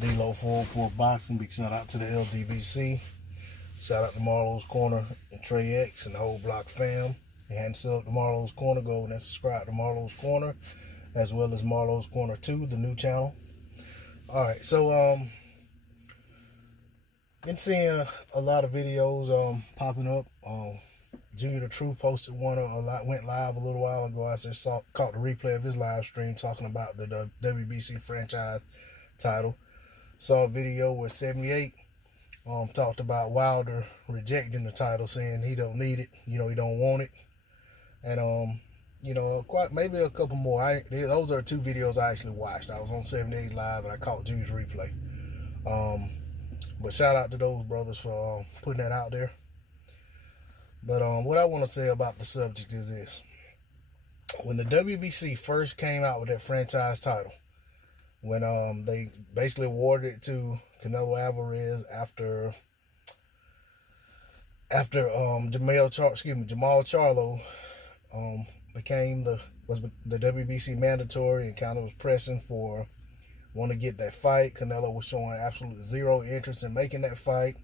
D-Lo 404 Boxing. Big shout out to the LDVC. Shout out to Marlo's Corner and Trey X and the whole block fam. And hand sub to Marlo's Corner. Go and subscribe to Marlo's Corner, as well as Marlo's Corner 2, the new channel. Alright, so been seeing a lot of videos popping up. Junior the Truth posted one went live a little while ago. I just caught the replay of his live stream talking about the WBC franchise title. Saw a video where 78 talked about Wilder rejecting the title, saying he don't need it, he don't want it. And quite maybe a couple more. Those are two videos I actually watched. I was on 78 live and I caught Junior's replay. But shout out to those brothers for putting that out there. But what I want to say about the subject is this. When the WBC first came out with that franchise title, when they basically awarded it to Canelo Alvarez after Jamal Charlo became the WBC mandatory and kind of was pressing for want to get that fight. Canelo was showing absolute zero interest in making that fight.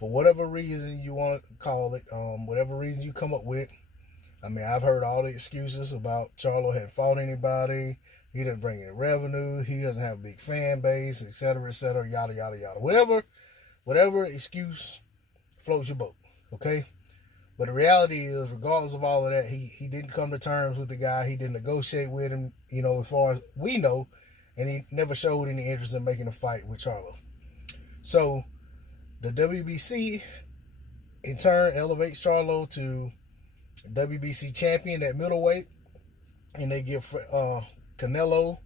For whatever reason you want to call it, whatever reason you come up with. I mean, I've heard all the excuses about Charlo hadn't fought anybody, he didn't bring any revenue, he doesn't have a big fan base, etc., yada, yada, yada. Whatever excuse floats your boat, okay? But the reality is, regardless of all of that, he didn't come to terms with the guy, he didn't negotiate with him, as far as we know, and he never showed any interest in making a fight with Charlo. So, the WBC, in turn, elevates Charlo to WBC champion at middleweight, and they give Canelo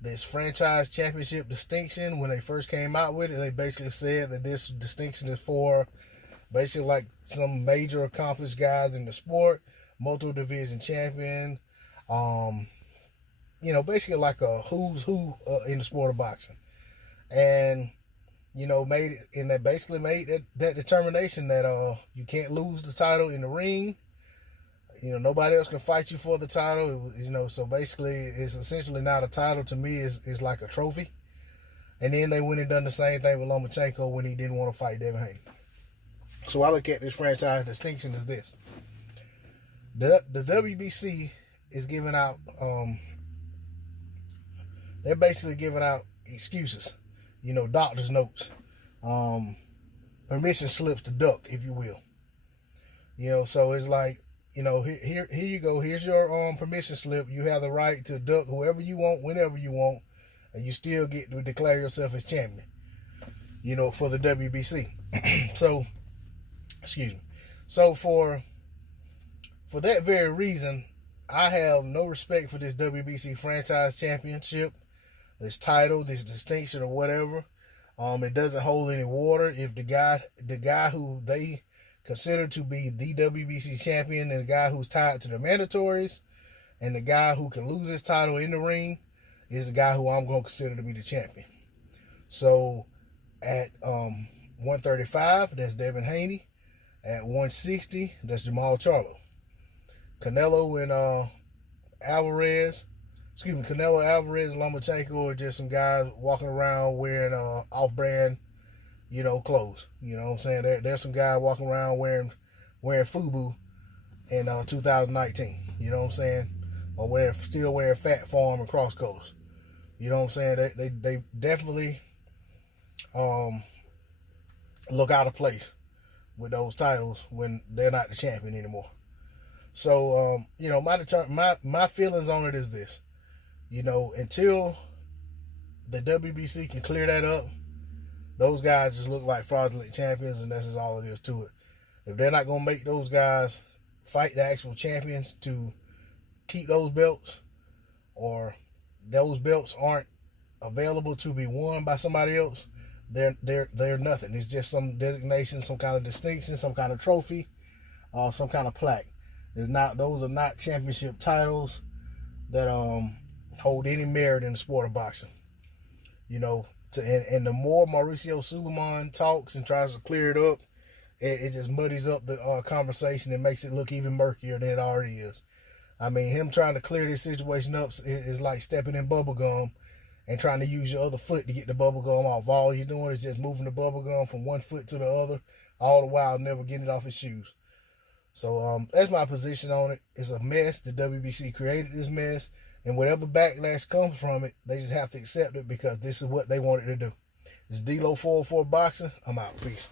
this franchise championship distinction. When they first came out with it, they basically said that this distinction is for basically like some major accomplished guys in the sport, multiple division champion, basically like a who's who in the sport of boxing. And made it, and that basically made that determination that you can't lose the title in the ring. Nobody else can fight you for the title. So basically it's essentially not a title to me. It's like a trophy. And then they went and done the same thing with Lomachenko when he didn't want to fight Devin Haney. So I look at this franchise distinction as this. The WBC is giving out, they're basically giving out excuses. Doctor's notes, permission slips to duck, if you will. So it's like, here you go. Here's your permission slip. You have the right to duck whoever you want, whenever you want, and you still get to declare yourself as champion, for the WBC. So, excuse me. So for that very reason, I have no respect for this WBC franchise championship, this title, this distinction, or whatever. It doesn't hold any water if the guy who they consider to be the WBC champion and the guy who's tied to the mandatories and the guy who can lose his title in the ring is the guy who I'm going to consider to be the champion. So at 135, that's Devin Haney. At 160, that's Jamal Charlo. Canelo and Alvarez and Lomachenko are just some guys walking around wearing off-brand, clothes. You know what I'm saying? There's some guy walking around wearing FUBU in 2019. You know what I'm saying? Or still wearing Fat Farm and cross colors. You know what I'm saying? They definitely look out of place with those titles when they're not the champion anymore. So my feelings on it is this. Until the WBC can clear that up, those guys just look like fraudulent champions, and that's just all it is to it. If they're not going to make those guys fight the actual champions to keep those belts, or those belts aren't available to be won by somebody else, they're nothing. It's just some designation, some kind of distinction, some kind of trophy, some kind of plaque. Those are not championship titles that hold any merit in the sport of boxing. And the more Mauricio Suleiman talks and tries to clear it up, it just muddies up the conversation and makes it look even murkier than it already is. I mean, him trying to clear this situation up is like stepping in bubble gum and trying to use your other foot to get the bubble gum off. All you're doing is just moving the bubble gum from one foot to the other, all the while never getting it off his shoes. So that's my position on it. It's a mess. The WBC created this mess, and whatever backlash comes from it, they just have to accept it because this is what they wanted to do. This is D-Lo 404 Boxing. I'm out. Peace.